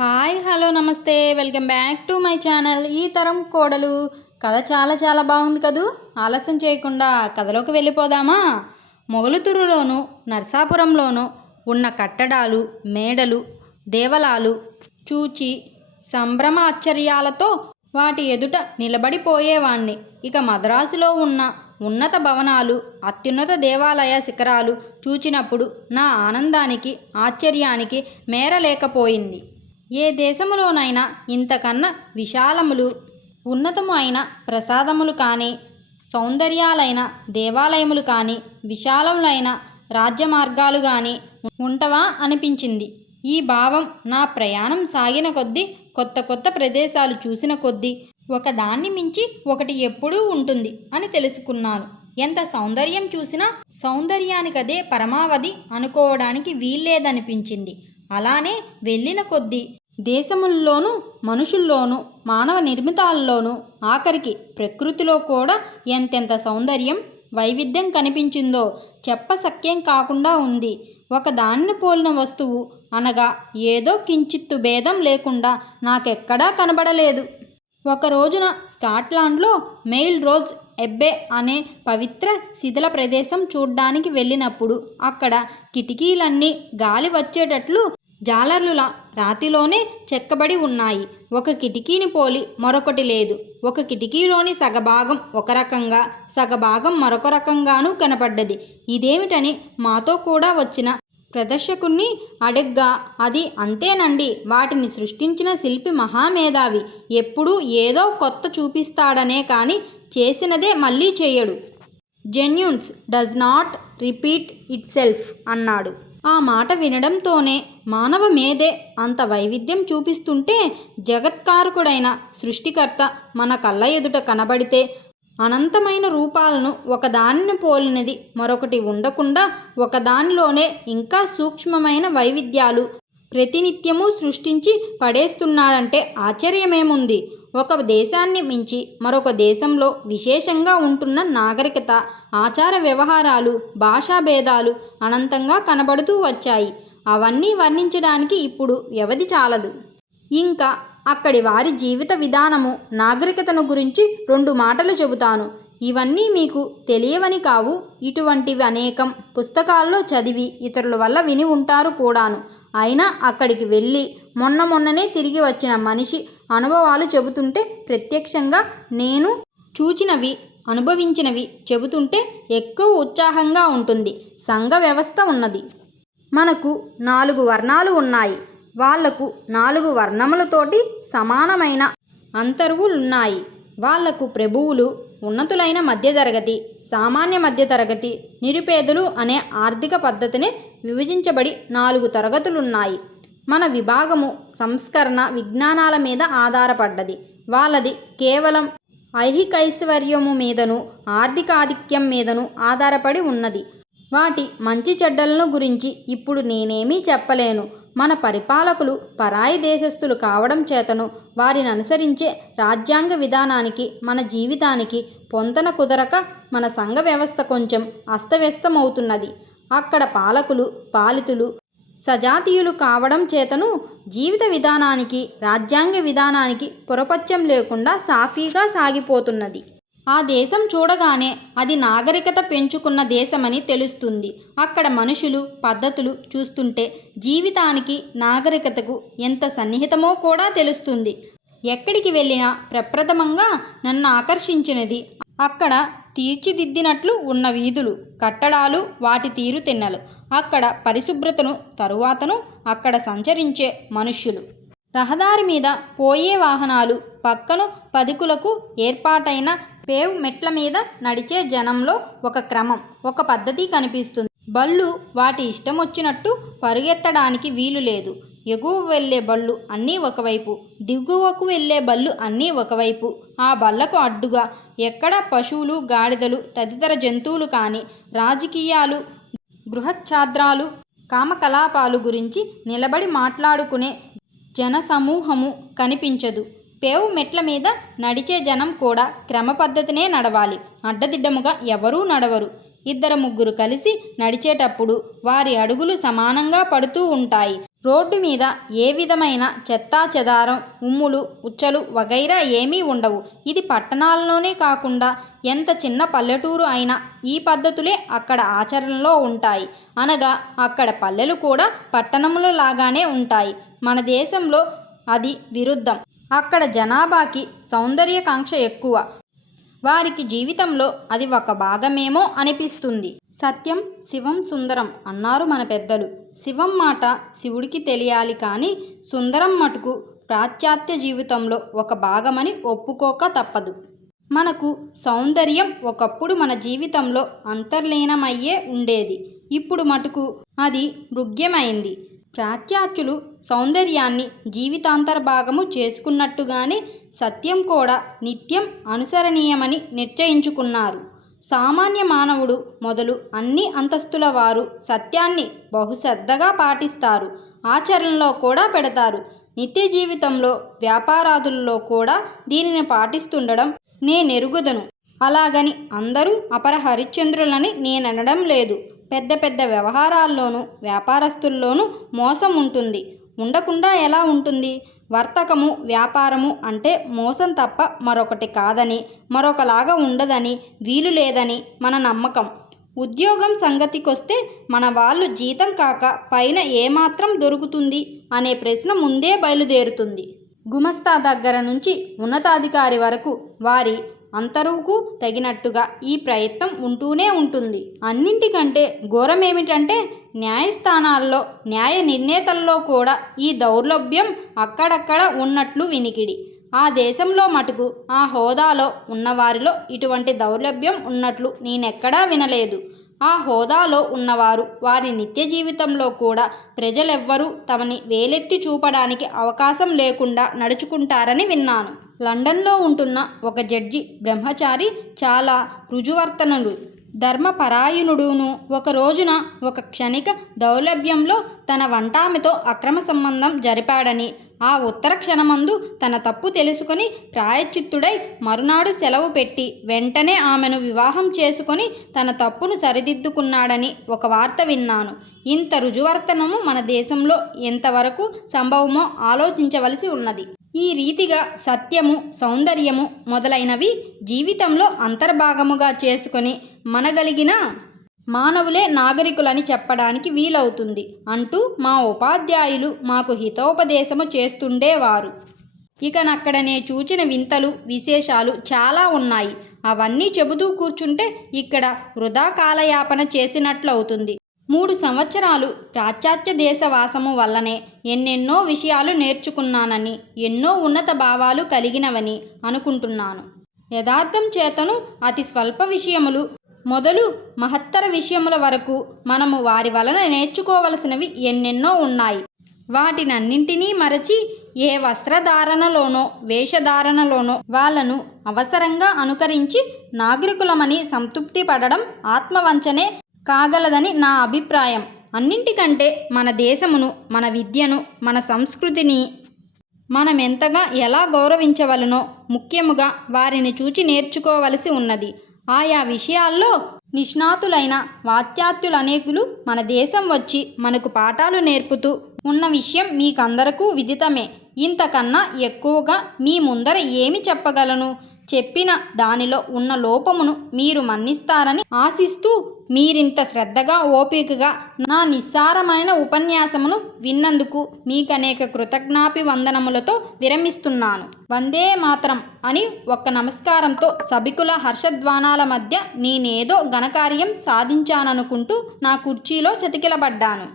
Hi hello నమస్తే. Welcome back to my channel. ఈ తరం కోడలు. కథ చాలా చాలా బాగుంది కదూ? ఆలస్యం చేయకుండా కథలోకి వెళ్ళిపోదామా? మొగలుతురులోను నర్సాపురంలోనూ ఉన్న కట్టడాలు మేడలు దేవలాలు చూచి సంభ్రమ ఆశ్చర్యాలతో వాటి ఎదుట నిలబడిపోయేవాణ్ణి. ఇక మద్రాసులో ఉన్న ఉన్నత భవనాలు అత్యున్నత దేవాలయ శిఖరాలు చూచినప్పుడు నా ఆనందానికి ఆశ్చర్యానికి మేరలేకపోయింది ఏ దేశములోనైనా ఇంతకన్నా విశాలములు ఉన్నతము అయిన ప్రసాదములు కానీ సౌందర్యాలైన దేవాలయములు కానీ విశాలములైన రాజ్య మార్గాలు కానీ ఉంటవా అనిపించింది. ఈ భావం నా ప్రయాణం సాగిన కొద్దీ కొత్త కొత్త ప్రదేశాలు చూసిన కొద్దీ ఒకదాన్ని మించి ఒకటి ఎప్పుడూ ఉంటుంది అని తెలుసుకున్నాను. ఎంత సౌందర్యం చూసినా సౌందర్యానికదే పరమావధి అనుకోవడానికి వీల్లేదనిపించింది. అలానే వెళ్ళిన కొద్దీ దేశముల్లోనూ మనుషుల్లోనూ మానవ నిర్మితాల్లోనూ ఆఖరికి ప్రకృతిలో కూడా ఎంతెంత సౌందర్యం వైవిధ్యం కనిపించిందో చెప్పసక్యం కాకుండా ఉంది. ఒకదాన్ని పోలిన వస్తువు అనగా ఏదో కించిత్తు భేదం లేకుండా నాకెక్కడా కనబడలేదు. ఒక రోజున స్కాట్లాండ్లో మెయిల్ రోజ్ ఎబ్బే అనే పవిత్ర శిథిల ప్రదేశం చూడ్డానికి వెళ్ళినప్పుడు అక్కడ కిటికీలన్నీ గాలి వచ్చేటట్లు జాలర్లుల రాతిలోనే చెక్కబడి ఉన్నాయి. ఒక కిటికీని పోలి మరొకటి లేదు. ఒక కిటికీలోని సగభాగం ఒక రకంగా సగభాగం మరొక రకంగానూ కనపడ్డది. ఇదేమిటని మాతో కూడా వచ్చిన ప్రదర్శకుణ్ణి అడగ్గా అది అంతేనండి. వాటిని సృష్టించిన శిల్పి మహామేధావి ఎప్పుడూ ఏదో కొత్త చూపిస్తాడనే కానీ చేసినదే మళ్ళీ చేయడు. Genius does not repeat itself అన్నాడు. ఆ మాట వినడంతోనే మానవ మేధే అంత వైవిధ్యం చూపిస్తుంటే జగత్కారకుడైన సృష్టికర్త మన కళ్ళ ఎదుట కనబడితే అనంతమైన రూపాలను ఒకదానిని పోలినది మరొకటి ఉండకుండా ఒకదానిలోనే ఇంకా సూక్ష్మమైన వైవిధ్యాలు ప్రతినిత్యము సృష్టించి పడేస్తున్నాడంటే ఆశ్చర్యమేముంది? ఒక దేశాన్ని మించి మరొక దేశంలో విశేషంగా ఉంటున్న నాగరికత ఆచార వ్యవహారాలు భాషా భేదాలు అనంతంగా కనబడుతూ వచ్చాయి. అవన్నీ వర్ణించడానికి ఇప్పుడు వ్యవధి చాలదు. ఇంకా అక్కడి వారి జీవిత విధానము నాగరికతను గురించి రెండు మాటలు చెబుతాను. ఇవన్నీ మీకు తెలియవని కావు. ఇటువంటివి అనేకం పుస్తకాల్లో చదివి ఇతరుల వల్ల విని ఉంటారు కూడాను. అయినా అక్కడికి వెళ్ళి మొన్న మొన్ననే తిరిగి వచ్చిన మనిషి అనుభవాలు చెబుతుంటే ప్రత్యక్షంగా నేను చూచినవి అనుభవించినవి చెబుతుంటే ఎక్కువ ఉత్సాహంగా ఉంటుంది. సంఘ వ్యవస్థ ఉన్నది. మనకు నాలుగు వర్ణాలు ఉన్నాయి. వాళ్ళకు నాలుగు వర్ణములతోటి సమానమైన అంతర్వులున్నాయి. వాళ్ళకు ప్రభువులు ఉన్నతులైన మధ్యతరగతి సామాన్య మధ్యతరగతి నిరుపేదలు అనే ఆర్థిక పద్ధతిని విభజించబడి నాలుగు తరగతులున్నాయి. మన విభాగము సంస్కరణ విజ్ఞానాల మీద ఆధారపడ్డది. వాళ్ళది కేవలం ఐహికైశ్వర్యము మీదను ఆర్థిక ఆధిక్యం మీదను ఆధారపడి ఉన్నది. వాటి మంచి చెడ్డలను గురించి ఇప్పుడు నేనేమీ చెప్పలేను. మన పరిపాలకులు పరాయి దేశస్థులు కావడం చేతను వారిని అనుసరించే రాజ్యాంగ విధానానికి మన జీవితానికి పొంతన కుదరక మన సంఘ వ్యవస్థ కొంచెం అస్తవ్యస్తమవుతున్నది. అక్కడ పాలకులు పాలితులు సజాతీయులు కావడం చేతను జీవిత విధానానికి రాజ్యాంగ విధానానికి పొరపచ్చం లేకుండా సాఫీగా సాగిపోతున్నది. ఆ దేశం చూడగానే అది నాగరికత పెంచుకున్న దేశమని తెలుస్తుంది. అక్కడ మనుషులు పద్ధతులు చూస్తుంటే జీవితానికి నాగరికతకు ఎంత సన్నిహితమో కూడా తెలుస్తుంది. ఎక్కడికి వెళ్ళినా ప్రప్రథమంగా నన్ను ఆకర్షించినది అక్కడ తీర్చిదిద్దినట్లు ఉన్న వీధులు కట్టడాలు వాటి తీరు తిన్నలు. అక్కడ పరిశుభ్రతను తరువాతను అక్కడ సంచరించే మనుష్యులు. రహదారి మీద పోయే వాహనాలు పక్కను పదికులకు ఏర్పాటైన పేవ్ మెట్ల మీద నడిచే జనంలో ఒక క్రమం ఒక పద్ధతి కనిపిస్తుంది. బళ్ళు వాటి ఇష్టం వచ్చినట్టు పరుగెత్తడానికి వీలు లేదు. ఎగువ వెళ్ళే బళ్ళు అన్నీ ఒకవైపు దిగువకు వెళ్ళే బళ్ళు అన్నీ ఒకవైపు. ఆ బళ్ళకు అడ్డుగా ఎక్కడ పశువులు గాడిదలు తదితర జంతువులు కానీ రాజకీయాలు గృహఛాద్రాలు కామకలాపాలు గురించి నిలబడి మాట్లాడుకునే జనసమూహము కనిపించదు. పేవు మెట్ల మీద నడిచే జనం కూడా క్రమపద్ధతినే నడవాలి. అడ్డదిడ్డముగా ఎవరూ నడవరు. ఇద్దరు ముగ్గురు కలిసి నడిచేటప్పుడు వారి అడుగులు సమానంగా పడుతూ ఉంటాయి. రోడ్డు మీద ఏ విధమైన చెత్తా చెదారం ఉమ్ములు ఉచ్చలు వగైరా ఏమీ ఉండవు. ఇది పట్టణాల్లోనే కాకుండా ఎంత చిన్న పల్లెటూరు అయినా ఈ పద్ధతులే అక్కడ ఆచరణలో ఉంటాయి. అనగా అక్కడ పల్లెలు కూడా పట్టణములు లాగానే ఉంటాయి. మన దేశంలో అది విరుద్ధం. అక్కడ జనాభాకి సౌందర్యకాంక్ష ఎక్కువ. వారికి జీవితంలో అది ఒక భాగమేమో అనిపిస్తుంది. సత్యం శివం సుందరం అన్నారు మన పెద్దలు. శివం మాట శివుడికి తెలియాలి కానీ సుందరం మటుకు పాశ్చాత్య జీవితంలో ఒక భాగమని ఒప్పుకోక తప్పదు. మనకు సౌందర్యం ఒకప్పుడు మన జీవితంలో అంతర్లీనమయ్యే ఉండేది. ఇప్పుడు మటుకు అది మృగ్యమైంది. పాశ్చాత్యులు సౌందర్యాన్ని జీవితాంతర్భాగము చేసుకున్నట్టుగానే సత్యం కూడా నిత్యం అనుసరణీయమని నిశ్చయించుకున్నారు. సామాన్య మానవుడు మొదలు అన్ని అంతస్తుల వారు సత్యాన్ని బహుశ్రద్ధగా పాటిస్తారు. ఆచరణలో కూడా పెడతారు. నిత్య జీవితంలో వ్యాపారాదుల్లో కూడా దీనిని పాటిస్తుండడం నేనెరుగుదను అలాగని అందరూ అపర హరిశ్చంద్రులని నేననడం లేదు. పెద్ద పెద్ద వ్యవహారాల్లోనూ వ్యాపారస్తుల్లోనూ మోసం ఉంటుంది. ఉండకుండా ఎలా ఉంటుంది? వర్తకము వ్యాపారము అంటే మోసం తప్ప మరొకటి కాదని మరొకలాగా ఉండదని వీలు లేదని మన నమ్మకం. ఉద్యోగం సంగతికొస్తే మన వాళ్ళు జీతం కాక పైన ఏమాత్రం దొరుకుతుంది అనే ప్రశ్న ముందే బయలుదేరుతుంది. గుమస్తా దగ్గర నుంచి ఉన్నతాధికారి వరకు వారి అంతరువుకు తగినట్టుగా ఈ ప్రయత్నం ఉంటూనే ఉంటుంది. అన్నింటికంటే ఘోరం ఏమిటంటే న్యాయస్థానాల్లో న్యాయ నిర్ణేతల్లో కూడా ఈ దౌర్లభ్యం అక్కడక్కడ ఉన్నట్లు వినికిడి. ఆ దేశంలో మటుకు ఆ హోదాలో ఉన్నవారిలో ఇటువంటి దౌర్లభ్యం ఉన్నట్లు నేనెక్కడా వినలేదు. ఆ హోదాలో ఉన్నవారు వారి నిత్య జీవితంలో కూడా ప్రజలెవ్వరూ తమని వేలెత్తి చూపడానికి అవకాశం లేకుండా నడుచుకుంటారని విన్నాను. లండన్లో ఉంటున్న ఒక జడ్జి బ్రహ్మచారి చాలా రుజువర్తనుడు ధర్మపరాయణుడును. ఒక రోజున ఒక క్షణిక దౌర్లభ్యంలో తన వంటామెతో అక్రమ సంబంధం జరిపాడని ఆ ఉత్తర క్షణమందు తన తప్పు తెలుసుకొని ప్రాయశ్చిత్తుడై మరునాడు సెలవు పెట్టి వెంటనే ఆమెను వివాహం చేసుకొని తన తప్పును సరిదిద్దుకున్నాడని ఒక వార్త విన్నాను. ఇంత రుజువర్తనము మన దేశంలో ఎంతవరకు సంభవమో ఆలోచించవలసి ఉన్నది. ఈ రీతిగా సత్యము సౌందర్యము మొదలైనవి జీవితంలో అంతర్భాగముగా చేసుకొని మనగలిగిన మానవులే నాగరికులని చెప్పడానికి వీలవుతుంది అంటూ మా ఉపాధ్యాయులు మాకు హితోపదేశము చేస్తుండేవారు. ఇక నక్కడనే చూచిన వింతలు విశేషాలు చాలా ఉన్నాయి. అవన్నీ చెబుతూ కూర్చుంటే ఇక్కడ వృధా కాలయాపన చేసినట్లవుతుంది. మూడు సంవత్సరాలు పాశ్చాత్య దేశవాసము వల్లనే ఎన్నెన్నో విషయాలు నేర్చుకున్నానని ఎన్నో ఉన్నత భావాలు కలిగినవని అనుకుంటున్నాను. యథార్థం చేతను అతి స్వల్ప విషయములు మొదలు మహత్తర విషయముల వరకు మనము వారి వలన నేర్చుకోవలసినవి ఎన్నెన్నో ఉన్నాయి. వాటినన్నింటినీ మరచి ఏ వస్త్రధారణలోనో వేషధారణలోనో వాళ్ళను అవసరంగా అనుకరించి నాగరికులమని సంతృప్తి పడడం ఆత్మవంచనే కాగలదని నా అభిప్రాయం. అన్నింటికంటే మన దేశమును మన విద్యను మన సంస్కృతిని మనమెంతగా ఎలా గౌరవించవలనో ముఖ్యముగా వారిని చూచి నేర్చుకోవలసి ఉన్నది. ఆయా విషయాల్లో నిష్ణాతులైన వాత్యాత్యులనేకులు మన దేశం వచ్చి మనకు పాఠాలు నేర్పుతూ ఉన్న విషయం మీకందరకు విదితమే. ఇంతకన్నా ఎక్కువగా మీ ముందర ఏమి చెప్పగలను? చెప్పిన దానిలో ఉన్న లోపమును మీరు మన్నిస్తారని ఆశిస్తూ మీరింత శ్రద్ధగా ఓపికగా నా నిస్సారమైన ఉపన్యాసమును విన్నందుకు మీకనేక కృతజ్ఞాపి వందనములతో విరమిస్తున్నాను. వందే మాత్రం అని ఒక్క నమస్కారంతో సభికుల హర్షధ్వానాల మధ్య నేనేదో ఘనకార్యం సాధించాననుకుంటూ నా కుర్చీలో చతికిలబడ్డాను.